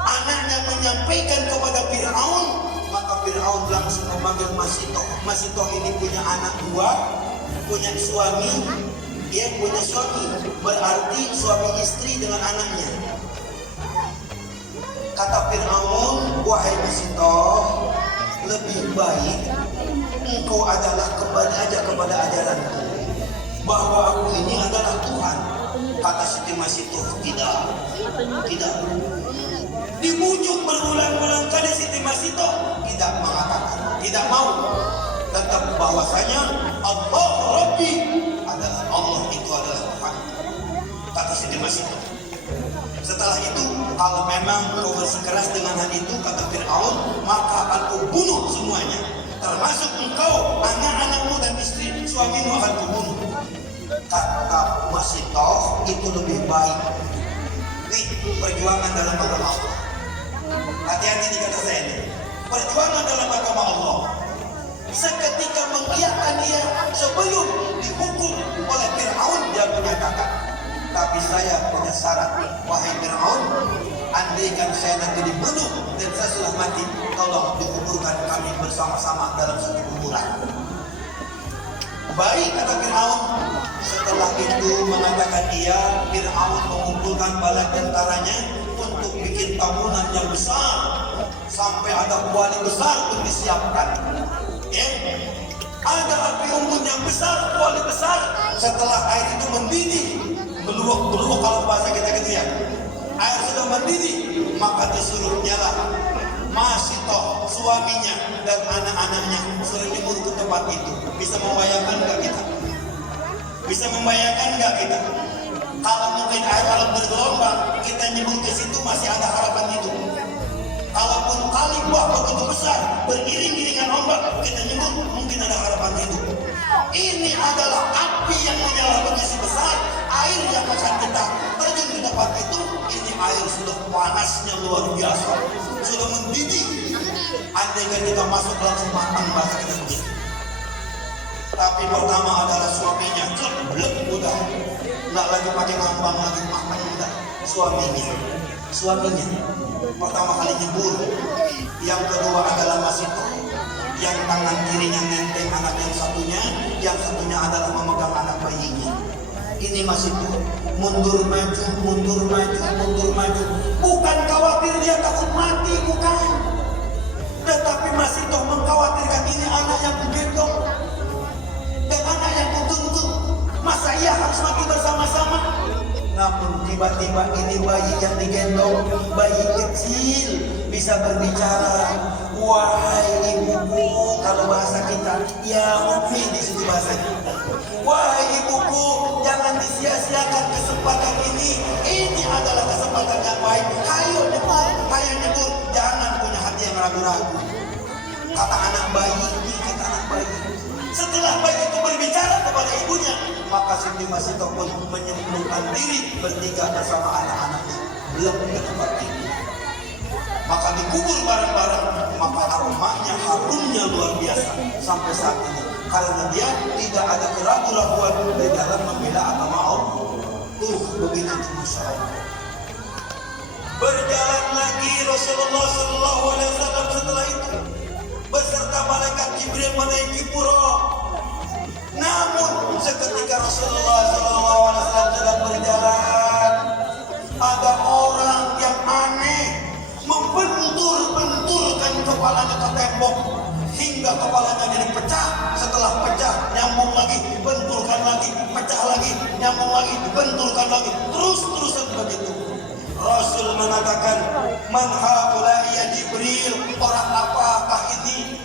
anaknya menyampaikan kepada Fir'aun, maka Fir'aun langsung memanggil Masitoh. Masitoh ini punya anak dua, punya suami, dia punya suami, berarti suami istri dengan anaknya. Kata Fir'aun, wahai Masitoh, lebih baik engkau adalah kembali aja kepada ajaranku. bahwa aku ini adalah Tuhan. Kata Siti Masito, tidak. Dibujuk berulang-ulang kali Siti Masito tidak mengatakan, tidak mau. Tetap bahwasanya Allah Rabbi adalah Allah, itu adalah Tuhan. Kata Siti Masito. Setelah itu, kalau memang kau bersikeras dengan hal itu, kata Fir'aun, maka akan kau bunuh semuanya, termasuk engkau, anak-anakmu dan istri suamimu akan kau bunuh. Kata Masitoh, itu lebih baik. Ini perjuangan dalam agama Allah. Hati-hati di kata saya ini. Perjuangan dalam agama Allah. Seketika mengiyakan dia sebelum dihukum oleh Fir'aun, dia menyatakan, tapi saya punya syarat, wahai Fir'aun, andaikan saya nanti dibunuh dan saya sudah mati, tolong dikuburkan kami bersama-sama dalam satu kuburan. Baik, kata Fir'aun. Setelah itu mengatakan dia, Fir'aun mengumpulkan bala tentaranya untuk bikin bangunan yang besar, sampai ada kuali besar pun disiapkan. Ada api unggun yang besar, kuali besar. Setelah air itu mendidih, meluap kalau bahasa kita gitu ya, air sudah mendidih, maka disuruh nyala Masitoh, suaminya dan anak-anaknya suruh nyebur ke tempat itu. Bisa membayangkan nggak kita? Bisa membayangkan nggak kita? Kalau mungkin air alam bergelombang, kita nyebur ke situ masih ada harapan hidup. Kalaupun kali buah begitu besar, beriring-iringan ombak, kita nyebur mungkin ada harapan hidup. Ini adalah api yang menyala begitu besar, air yang akan kita terjun ke tempat itu. Ini air sudah panasnya luar biasa, sudah mendidih. Andaikan kita masuk langsung matang, bahasa kita begitu. Tapi pertama adalah suaminya, blek udah, nggak lagi pakai ngambang lagi, matang udah. Suaminya pertama kali nyebur. Yang kedua adalah Masitoh, yang tangan kirinya nenteng anak yang satunya adalah memegang anak bayinya. Ini Masitoh mundur maju. Bukan khawatir dia takut mati, bukan. Tetapi Masitoh mengkhawatirkan ini anak yang kugendong dan anak yang kutuntut. Masa ia harus mati bersama-sama? Namun tiba-tiba ini bayi yang digendong, bayi kecil, bisa berbicara. Wahai ibuku, kalau bahasa kita, ya Umi di situ bahasanya. Wahai ibuku, jangan disia-siakan kesempatan ini. Ini adalah kesempatan yang baik. Hayo nyebur, jangan punya hati yang ragu-ragu. Kata anak bayi. Setelah bayi itu berbicara kepada ibunya, maka Siti Masitoh pun menyembuhkan diri bertiga bersama anak-anaknya, belum ke tempat itu. Maka dikubur bareng-bareng, maka aromanya, harumnya luar biasa sampai saat ini. Karena dia tidak ada keraguan-raguan di dalam membela agama Allah. Begitu Masya Allah. Berjalan lagi Rasulullah SAW setelah itu beserta malaikat Jibril menaiki pura. Namun seketika Rasulullah SAW sedang berjalan, ada orang yang aneh membentur-benturkan kepalanya ke tembok hingga kepalanya jadi pecah. Setelah pecah, nyambung lagi, benturkan lagi, pecah lagi, nyambung lagi, benturkan lagi, terus-terusan begitu. Rasul mengatakan, man haula'i ya Jibril, orang apakah ini?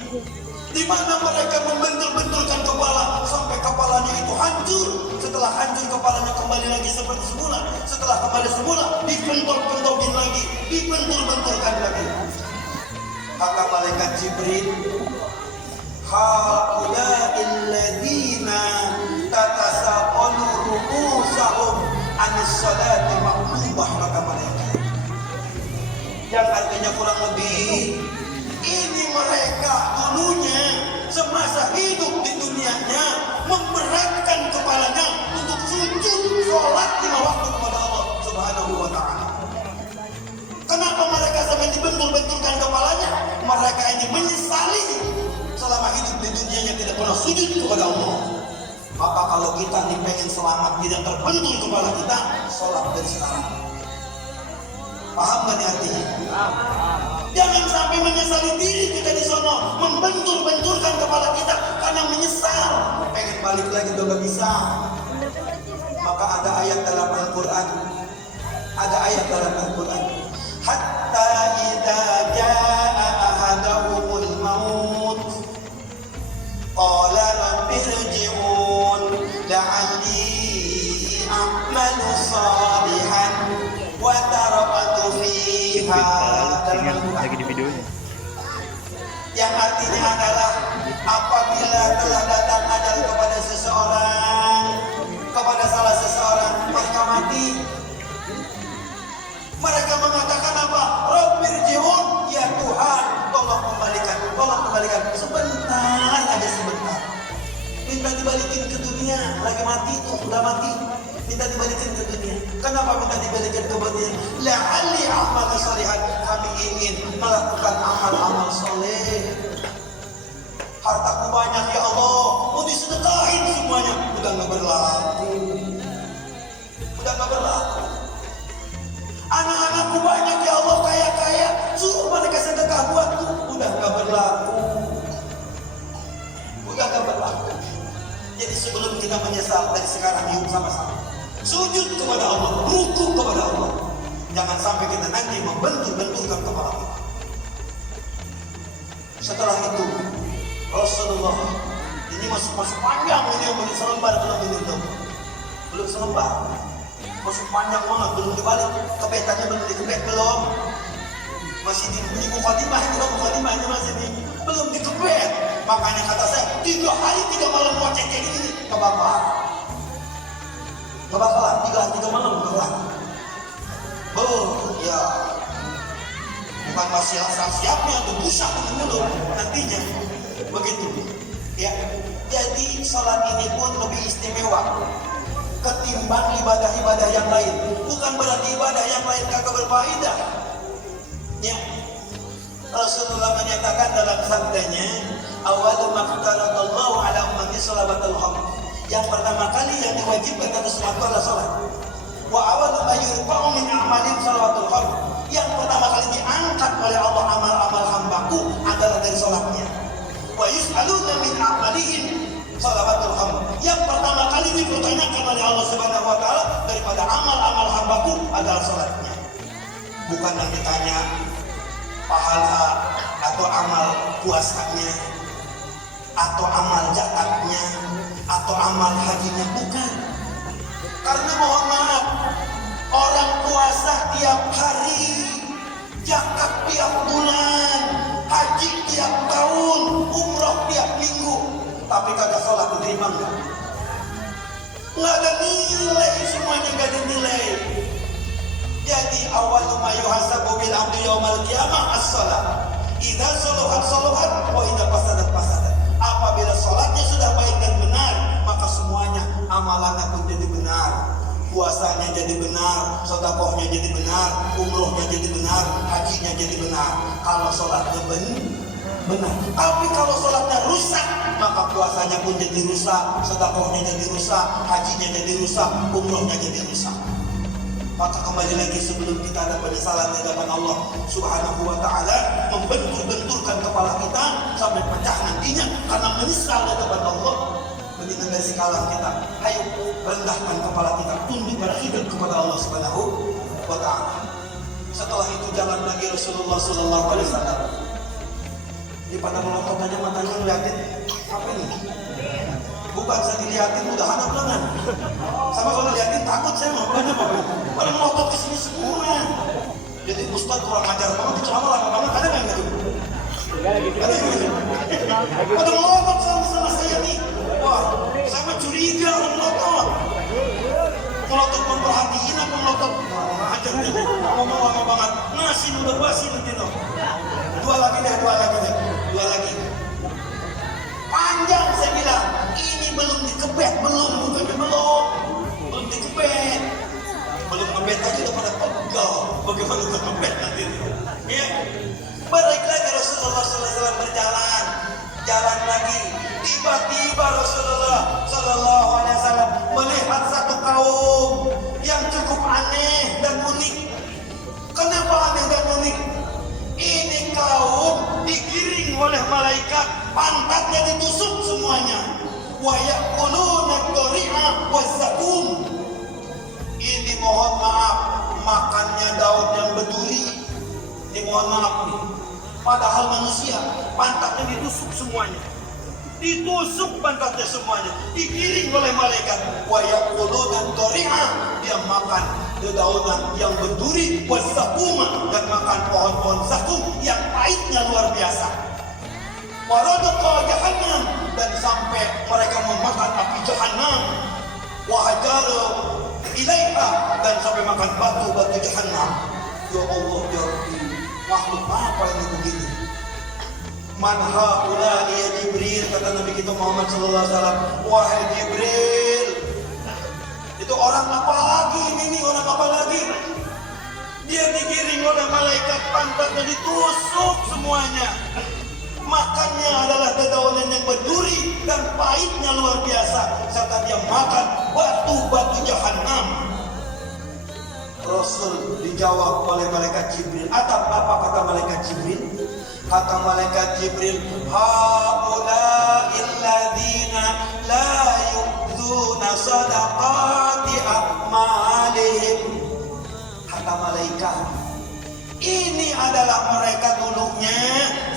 Di mana mereka membentur-benturkan kepala sampai kepalanya itu hancur. Setelah hancur kepalanya kembali lagi seperti semula. Setelah kembali semula, dibentur-benturkan lagi, dibentur-benturkan lagi. Kata malaikat Jibril, haula'il ladzina tatasaqalu ru'usahum anis salati maqlubah, kata malaikat. Yang artinya kurang lebih, ini mereka dulunya semasa hidup di dunianya memberatkan kepalanya untuk sujud sholat 5 waktu kepada Allah Subhanahu wa ta'ala. Kenapa mereka sampai dibentur-benturkan kepalanya? Mereka ini menyesali selama hidup di dunianya tidak pernah sujud kepada Allah. Maka kalau kita nih pengen selamat tidak terbentur kepala kita, sholat dari sekarang. Paham gak nih artinya? Jangan sampai menyesali diri kita di sono, membentur-benturkan kepala kita karena menyesal. Pengen balik lagi tuh gak bisa. Maka ada ayat dalam Al-Quran, hatta idza jaa ahadahumul maut qala rabbi irji'un la'alli a'malu salihan wa taraktu fiha. Lagi di videonya. Yang artinya adalah apabila telah datang ajal kepada seseorang, kepada salah seseorang, mereka mati, mereka mengatakan apa? Rabbirji'un, ya Tuhan, tolong kembalikan sebentar aja, sebentar. Minta dibalikin ke dunia, lagi mati itu, udah mati. Minta dibalikin ke dunia. Kenapa minta dibalikin ke dunia? La'alli a'malu shalihan, kami ingin melakukan amal-amal soleh. Hartaku banyak ya Allah, mau disedekahin semuanya, udah nggak berlaku. Anak-anakku banyak ya Allah, kaya, suruh mereka sedekah buatku, udah nggak berlaku. Jadi sebelum kita menyesal, dari sekarang yuk sama-sama sujud kepada Allah, rukuk kepada Allah. Jangan sampai kita nanti membentur-benturkan kepala kita. Setelah itu Rasulullah, ini masuk panjang ini, belum selembar, belum selembar, masuk panjang banget, belum dibalik, kebetannya belum dikebet, belum, masih di mukadimah, ini masih belum dikebet. Makanya kata saya 3 hari 3 malam mau cek kayak gini, kebakaran 3 malam kelar. Ya bukan masih siapnya untuk busah dulu nantinya begitu ya. Jadi sholat ini pun lebih istimewa ketimbang ibadah-ibadah yang lain. Bukan berarti ibadah yang lain kagak berfaedah ya. Rasulullah menyatakan dalam sabdanya, awalu maqtaradallahu ala ummati sholatul khamr. Yang pertama kali yang diwajibkan atas umatku adalah sholat. Wa awalu ma yurfa'u min a'malin sholatul khamr. Yang pertama kali diangkat oleh Allah amal-amal hambaku adalah dari sholatnya. Wa yus'aluna min a'malihim sholatul khamr. Yang pertama kali dipertanyakan oleh Allah Subhanahu wa taala daripada amal-amal hambaku adalah sholatnya. Bukan yang ditanya pahala atau amal puasanya, atau amal zakatnya, atau amal hajinya, bukan. Karena mohon maaf, orang puasa tiap hari, zakat tiap bulan, haji tiap tahun, umroh tiap minggu, tapi kagak sholat diterima enggak? Nggak ada nilai, semuanya nggak ada nilai. Jadi awal ma yuhasabu bil abdi yaumal qiyamah as-shalah. Idza salahat wa idza fasadat. Apabila salatnya sudah baik dan benar, maka semuanya amalannya pun jadi benar. Puasanya jadi benar, sedekahnya jadi benar, umrohnya jadi benar, hajinya jadi benar. Kalau salatnya benar. Tapi kalau salatnya rusak, maka puasanya pun jadi rusak, sedekahnya jadi rusak, hajinya jadi rusak, umrohnya jadi rusak. Maka kembali lagi sebelum kita ada penyesalan di hadapan Allah Subhanahu wa taala, membentur-benturkan kepala kita sampai pecah nantinya karena menyesal di hadapan Allah, mendingan dari sekalang kita, ayo rendahkan kepala kita, tunduk dan hidup kepada Allah Subhanahu wa taala. Setelah itu jalan lagi Rasulullah sallallahu alaihi wasallam. Di pada melototannya matanya ngeliatin apa ini? Bukan saya dilihatin udah hadap lengan. Sama kalau dilihatin takut saya mau banyak apa? Pada melotot ke sini semua. Jadi Ustaz kurang ajar banget, ceramah lama banget, ada nggak gitu? Ada gitu. Pada melotot sama saya nih. Wah, sama curiga orang melotot. Melotot memperhatiin apa melotot? Ajar nih, ngomong lama banget. Nasi udah basi nanti dong. Dua lagi. Panjang saya bilang, ini belum dikebet, belum dikebet. Belum ngebet aja udah pada pegel. Bagaimana udah ngebet nanti? Ya. Balik lagi Rasulullah SAW berjalan, jalan lagi. Tiba-tiba Rasulullah SAW melihat satu kaum yang cukup aneh dan unik. Kenapa aneh dan unik? Ini kaum digiring oleh malaikat, pantatnya ditusuk semuanya. Wa yaquluna qari'a wa zakum. ini mohon maaf makannya daun yang berduri. Ini mohon maaf nih. Padahal manusia pantatnya ditusuk semuanya. Ditusuk pantatnya semuanya, digiring oleh malaikat. Wa yaquluna dari'a, dia makan dedaunan yang berduri, wasaquma, dan makan pohon-pohon zakum yang pahitnya luar biasa. Wa radqa jahannam, dan sampai mereka memakan api jahannam. Wa hajaru ilaiha, dan sampai makan batu-batu jahannam. Ya Allah ya Rabbi, makhluk apa ini begini? Man haula ya Jibril, kata Nabi kita Muhammad sallallahu alaihi wasallam. Wahai Jibril, itu orang apa lagi ini nih, orang apa lagi? Dia digiring oleh malaikat, pantatnya ditusuk semuanya. Makannya adalah dedaunan yang berduri dan pahitnya luar biasa, serta dia makan batu-batu jahannam. Rasul dijawab oleh malaikat Jibril. Atap apa kata malaikat Jibril? Kata malaikat Jibril, haula'il ladzina la yu'dzuna sadaqati a'malihim. Kata malaikat, ini adalah mereka dulunya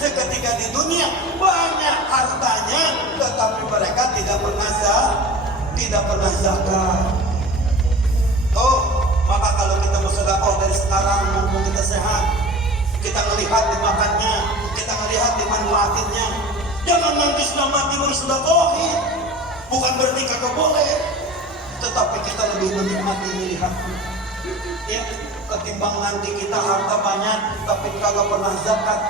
seketika di dunia banyak hartanya, tetapi mereka tidak pernah zakat. Oh, maka kalau kita bersedekah dari sekarang mumpung kita sehat, kita melihat di makannya, kita melihat di manfaatinnya. Jangan nanti sudah mati baru sedekahin. Bukan berarti kagak boleh, tetapi kita lebih menikmati melihatnya. Ya, ketimbang nanti kita harta banyak tapi kagak pernah zakat.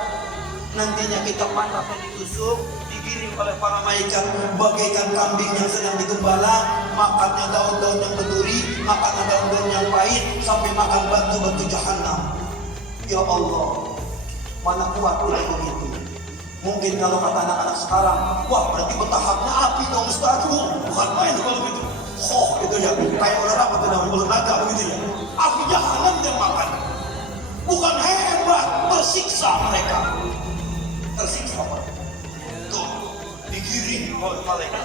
Nantinya kita pantatnya ditusuk, digiring oleh para malaikat bagaikan kambing yang sedang digembala, makannya daun-daun yang berduri, makannya daun-daun yang pahit, sampai makan batu-batu jahannam. Ya Allah, mana kuat tidak begitu? Mungkin kalau kata anak-anak sekarang, wah berarti bertahapnya api dong Ustaz. Bukan main kalau begitu. Oh itu ya, kayak olahraga itu namanya olahraga begitu ya. Api jahannam dia makan. Bukan hebat, tersiksa mereka. Tersiksa mereka. Tuh, digiring oleh malaikat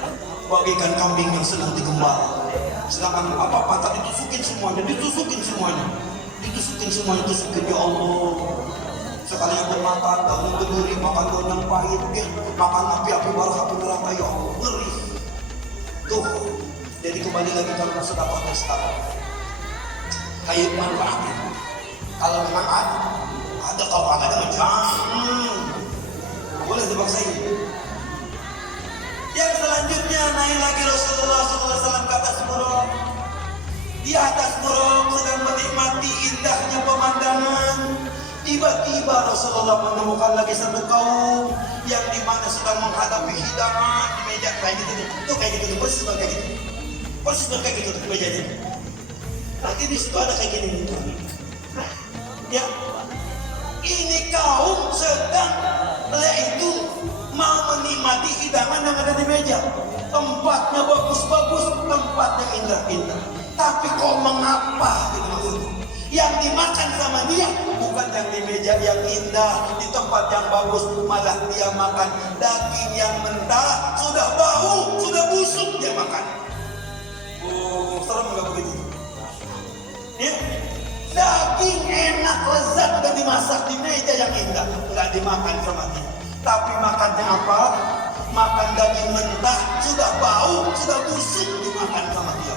bagaikan kambing yang sedang digembala. Sedangkan apa pantat ditusukin semuanya, ditusukin semuanya. Ya Allah, sekalian bermakan daun berduri, makan daun yang pahit, makan api barak, api neraka. Ya Allah, ngeri. Tuh, jadi kembali lagi kalau sedekah dari sekarang, kayak manfaatnya. Kalau memang ada kalau ada jangan, boleh dipaksain. Yang selanjutnya naik lagi Rasulullah SAW ke atas buruk. Di atas buruk sedang menikmati indahnya pemandangan. Tiba-tiba Rasulullah menemukan lagi satu kaum yang dimana sedang menghadapi hidangan di meja kayak gitu. Tuh kayak gitu, persis kayak gitu. Persis kayak gitu di mejanya. Nanti di situ ada kayak gini. Ya, ini kaum sedang yaitu mau menikmati hidangan yang ada di meja. Tempatnya bagus-bagus, tempatnya indah-indah. Tapi kok mengapa gitu maksudnya? Yang dimakan sama dia bukan yang di meja yang indah, di tempat yang bagus, malah dia makan daging yang mentah, sudah bau, sudah busuk dia makan. Oh, serem nggak begitu? Ya, daging enak lezat udah dimasak di meja yang indah, nggak dimakan sama dia. Tapi makannya apa? Makan daging mentah, sudah bau, sudah busuk dimakan sama dia.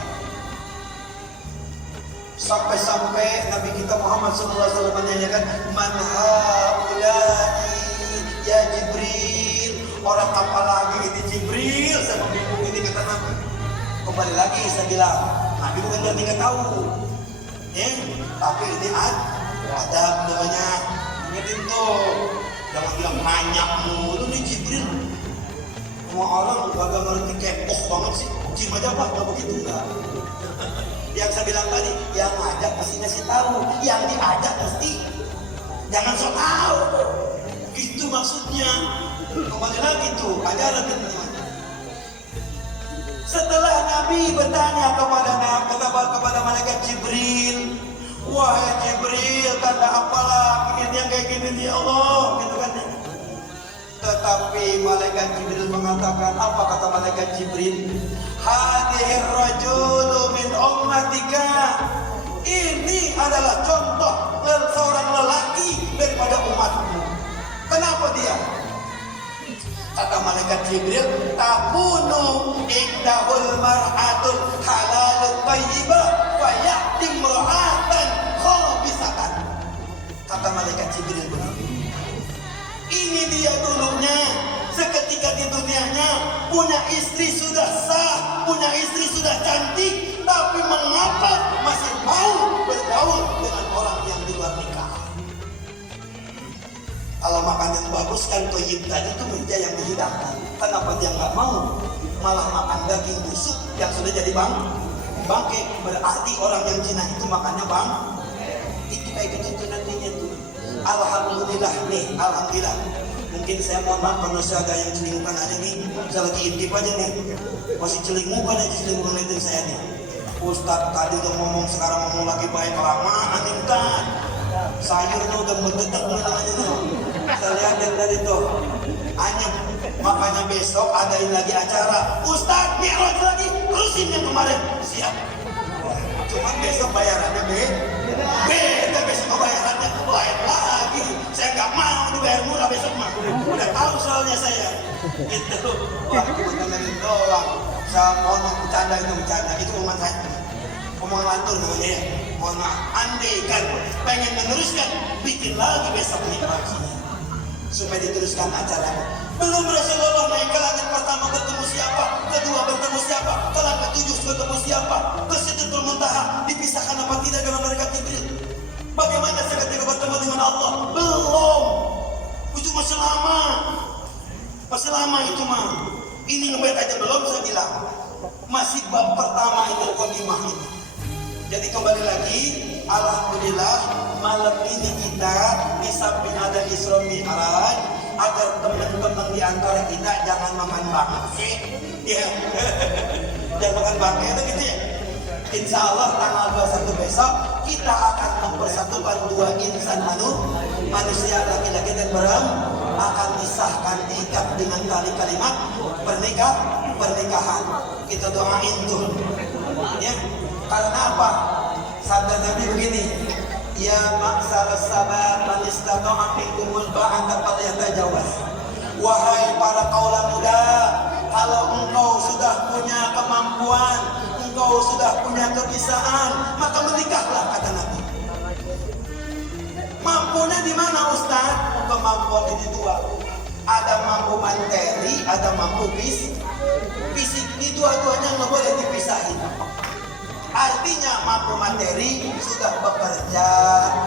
Sampai-sampai Nabi kita Muhammad SAW menanyakan, man haulai ya Jibril, orang apa lagi ini Jibril? Saya bingung ini kata Nabi. Kembali lagi saya bilang, Nabi bukan berarti nggak tahu, tapi ini ada namanya. Ingetin tuh, jangan bilang nanya mulu nih Jibril. Semua orang kagak ngerti, kepoh banget sih. Jim aja pak, nggak begitu enggak. Yang saya bilang tadi, yang ngajak mesti ngasih tahu, yang diajak mesti jangan sok tahu. Itu maksudnya. Kembali lagi tuh, ajaran kita. Setelah Nabi bertanya kepada malaikat Jibril, wahai Jibril, tanda apalah ini yang kayak gini ya Allah, gitu kan? Tetapi malaikat Jibril mengatakan, apa kata malaikat Jibril? Hadhir rajulu min ummatika. Ini adalah contoh seorang lelaki daripada umatmu. Kenapa dia? Kata malaikat Jibril, takunu indahul mar'atul halalul tayyibah wa ya'ti imra'atan khabisatan. Kata malaikat Jibril begitu. Ini dia dulunya, seketika di dunianya punya istri sudah sah, punya istri sudah cantik, tapi mengapa masih mau bergaul dengan orang yang di luar nikah? Kalau makanan bagus kan toyib tadi itu meja yang dihidangkan. Kenapa dia nggak mau? Malah makan daging busuk yang sudah jadi bangke. Berarti orang yang Cina itu makannya itu kayak gitu nantinya tuh. Alhamdulillah nih, alhamdulillah. Mungkin saya mohon maaf kalau saya ada yang celingukan aja nih. Saya lagi intip aja nih. Masih celingukan aja celingukan itu saya nih. Ustadz tadi udah ngomong, sekarang ngomong lagi baik kelamaan Ustadz. Sayurnya udah mendetak nih namanya tuh. Saya lihat yang dari tuh. Anyep. Makanya besok adain lagi acara. Ustadz Mi'raj lagi. Terusin yang kemarin. Siap. Cuman besok bayarannya beda besok bayarannya lain lagi. Saya nggak mau dibayar murah besok mah. Udah tahu soalnya saya. Itu. Wah, cuma dengerin doang. Saya mohon bercanda itu bercanda. Itu omongan saya. Omongan lantur namanya ya. Mohon maaf. Andai kan pengen meneruskan, bikin lagi besok nikmatnya. Supaya diteruskan acara. Belum Rasulullah naik ke langit pertama bertemu siapa, kedua bertemu siapa, ke langit ketujuh bertemu siapa, ke Sidratul Muntaha dipisahkan apa tidak dengan malaikat Jibril? Bagaimana seketika bertemu dengan Allah? Belum. Itu masih lama itu mah. Ini ngebet aja belum saya bilang. Masih bab pertama itu qadimah ini. Jadi kembali lagi, alhamdulillah malam ini kita di samping ada Isra Mi'raj, agar teman-teman di antara kita jangan makan bangke, ya, jangan makan bangke itu gitu ya. Insya Allah tanggal 21 besok kita akan mempersatukan dua insan manusia laki-laki dan perempuan, akan disahkan diikat dengan tali kalimat pernikahan. Kita doain tuh, ya. Karena apa? Sabda Nabi begini, ya maksar sahabat man istata'a minkumul ba'ata falyatajawaz. Wahai para kaula muda, kalau engkau sudah punya kemampuan, engkau sudah punya kebiasaan, maka menikahlah, kata Nabi. Mampunya di mana Ustaz? Kemampuan ini dua. Ada mampu materi, ada mampu fisik. Di dua-duanya nggak boleh dipisahin. Artinya mampu materi, sudah bekerja,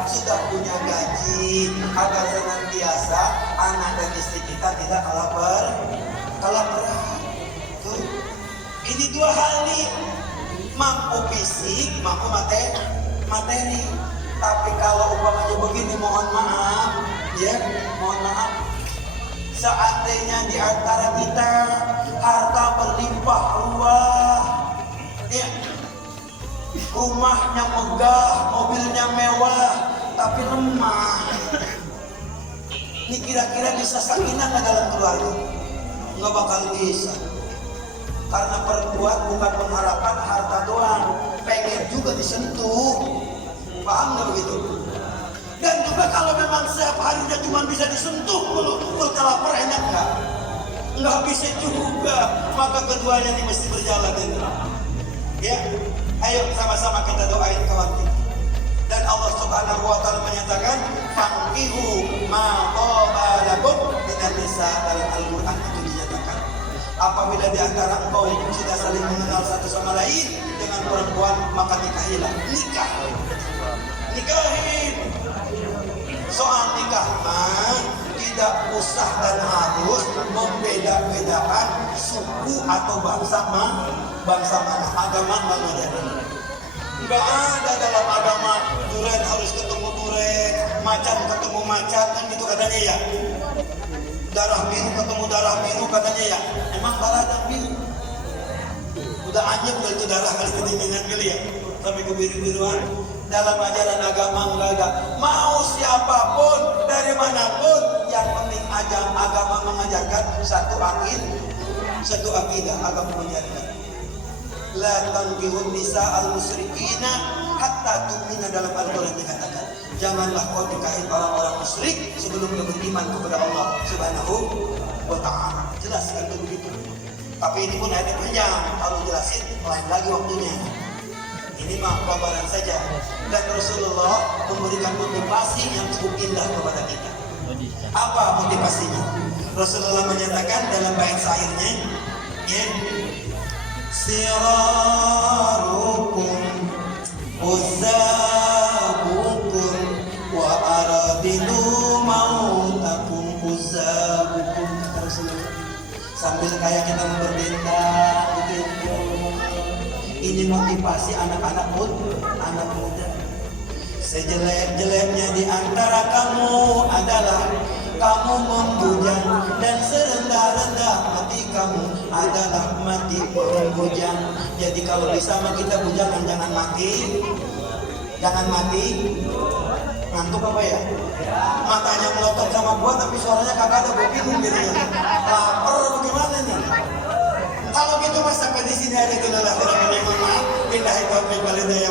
sudah punya gaji, agar senantiasa anak dan istri kita tidak kalah berat. Tuh. Ini dua hal nih, mampu fisik, mampu materi. Tapi kalau umpamanya begini, mohon maaf, ya, mohon maaf. Seandainya di antara kita harta berlimpah ruah, ya, rumahnya megah, mobilnya mewah, tapi lemah. Ini kira-kira bisa sakinah nggak dalam keluarga? Nggak bakal bisa. Karena perempuan bukan mengharapkan harta doang, pengen juga disentuh. Paham nggak begitu? Dan juga kalau memang setiap harinya cuma bisa disentuh mulu, kalau enak nggak? Nggak bisa juga. Maka keduanya ini mesti berjalan ini. Ya. Ayo sama-sama kita doain kawan kita. Dan Allah Subhanahu wa taala menyatakan, "Fankihu ma qaba lakum minan nisa", dalam Al-Qur'an itu dinyatakan. Apabila di antara engkau sudah saling mengenal satu sama lain dengan perempuan, maka nikahilah. Nikahin. Soal nikah tidak usah dan harus membeda-bedakan suku atau bangsa mana, agama mana ada. Enggak ada dalam agama duren harus ketemu duren, macan ketemu macan, kan gitu katanya ya. Darah biru ketemu darah biru katanya ya. Emang darah dan biru udah anyep dari itu darah kali kedinginan kali ya, sampai kebiru-biruan. Dalam ajaran agama enggak ada. Mau siapapun dari manapun yang penting agama mengajarkan satu akidah agama mengajarkan. La tangkihun nisa al-musyrikina hatta tu'mina, dalam Al-Quran dikatakan janganlah kau nikahin orang-orang musyrik sebelum kau beriman kepada Allah Subhanahu wa ta'ala. Jelas kan begitu. Tapi ini pun ayatnya panjang, kalau jelasin lain lagi waktunya. Ini mah gambaran saja. Dan Rasulullah memberikan motivasi yang cukup indah kepada kita. Apa motivasinya? Rasulullah menyatakan dalam bait syairnya, ya, sirarukum uzabukum wa aradidu mautakum uzabukum, kata Rasulullah. Sambil kayak kita mau berdendang gitu. Ini motivasi anak-anak muda. Sejelek-jeleknya di antara kamu adalah kamu membujang, dan serendah-rendah mati kamu adalah mati membujang. Jadi kalau bisa mah kita bujangan, jangan mati. Ngantuk apa ya? Matanya melotot sama gua tapi suaranya kagak ada, gua bingung gitu ya. Lapar bagaimana nih? Kalau gitu mas sampai di sini ada kelelahan. Mohon maaf. Billahi taufiq wal hidayah.